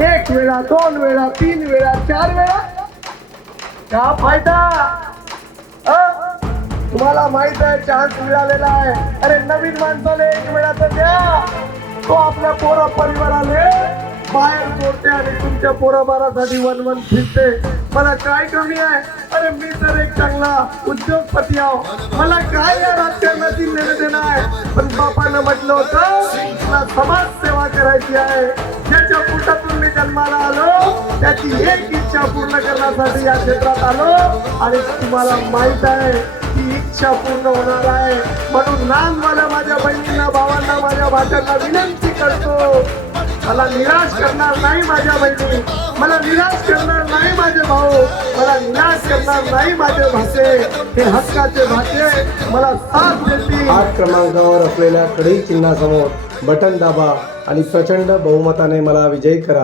एक वेळा, दोन वेळा, तीन वेळा, चार वेळा, क्या फायदा? तुम्हाला माहित आहे चान्स मिळालेला आहे. अरे नवीन माणसाला एक वेळा तर द्या, तो आपल्या पोरा परिवाराले बाहेर सोडते आणि तुमच्या पोराबारासाठी वनवन फिरते. मला काय कमी आहे? अरे मी तर एक चांगला उद्योगपती आहो, मला काय या राजकारणाची लेणं देणं आहे. पण बापानं म्हटलं होतं मला समाज सेवा करायची आहे. ज्याच्या पोटातून मी जन्माला आलो त्याची एक इच्छा पूर्ण करण्यासाठी या क्षेत्रात आलो आणि तुम्हाला माहित आहे ती इच्छा पूर्ण होणार आहे. म्हणून लहानवाल्या माझ्या बहिणींना, भावांना, माझ्या भाच्यांना विनंती करतो, मला निराश करणार नाही माझ्या बहिणी, मला निराश करणार नाही माझे भाऊ, मला निराश करणार नाही माझे भाचे. हे हक्काचे भाचे मला साथ देतील. 8 क्रमांकावर असलेल्या कढई चिन्हासमोर बटन दाबा आणि प्रचंड बहुमताने मला विजयी करा.